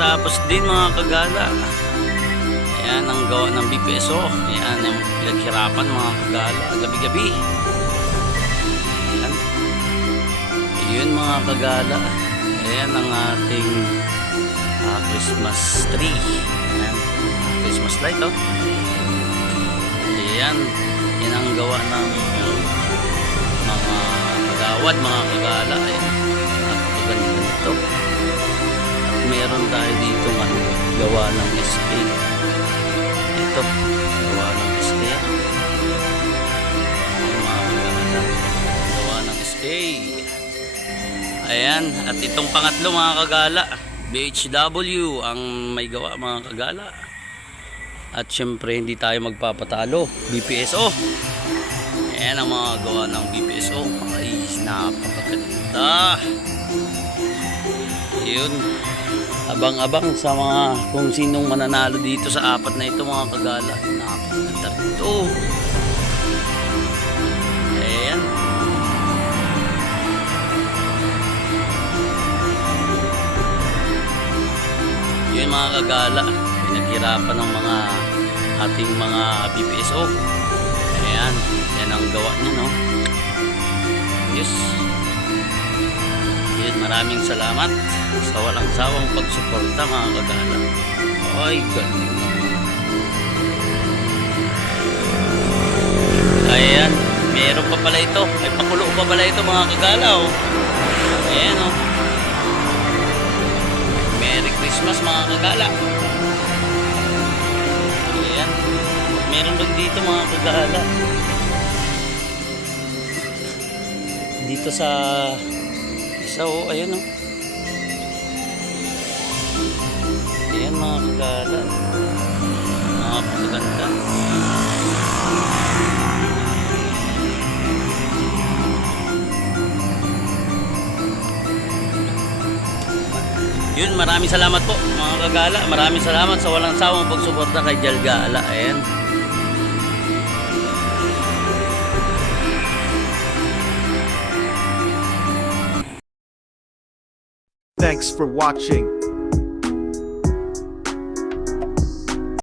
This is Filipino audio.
Pagkatapos din mga kagala, ayan ang gawa ng BPSO. Ayan ang pinaghirapan mga kagala gabi-gabi. Ayan. Ayun mga kagala, ayan ang ating Christmas tree. Ayan, Christmas light oh. Ayan, yan ang gawa ng mga kagawad mga kagala. Ayan, napakaganda nito. At meron tayo dito gawa ng SK. Ito, gawa ng SK. Ayan mga kagala, gawa ng SK. Ayan, at itong pangatlo mga kagala, BHW ang may gawa mga kagala. At syempre hindi tayo magpapatalo, BPSO. Ayan ang mga gawa ng BPSO. Ay, napakaganda. Yun, abang-abang sa mga kung sinong mananalo dito sa apat na ito mga kagala. Napakaganda rito. Ayan. Yun mga kagala, pinaghirapan ng mga ating mga BPSO. Ayan, yan ang gawa niya no. Yes. Yun, maraming salamat sa walang sawang pagsuporta mga kagala. Ay, galing. Ayan, meron pa pala ito. May pakulo pa pala ito mga kagala oh. Ayan oh. Merry Christmas mga kagala. Ayan, meron din dito mga kagala. Dito sa isa oh, ayan oh. Ayan mga kagala, napakaganda. Yun, maraming salamat po mga kagala. Maraming salamat sa walang sawang pagsuporta kay Jalgala. Ayan. Thanks for watching.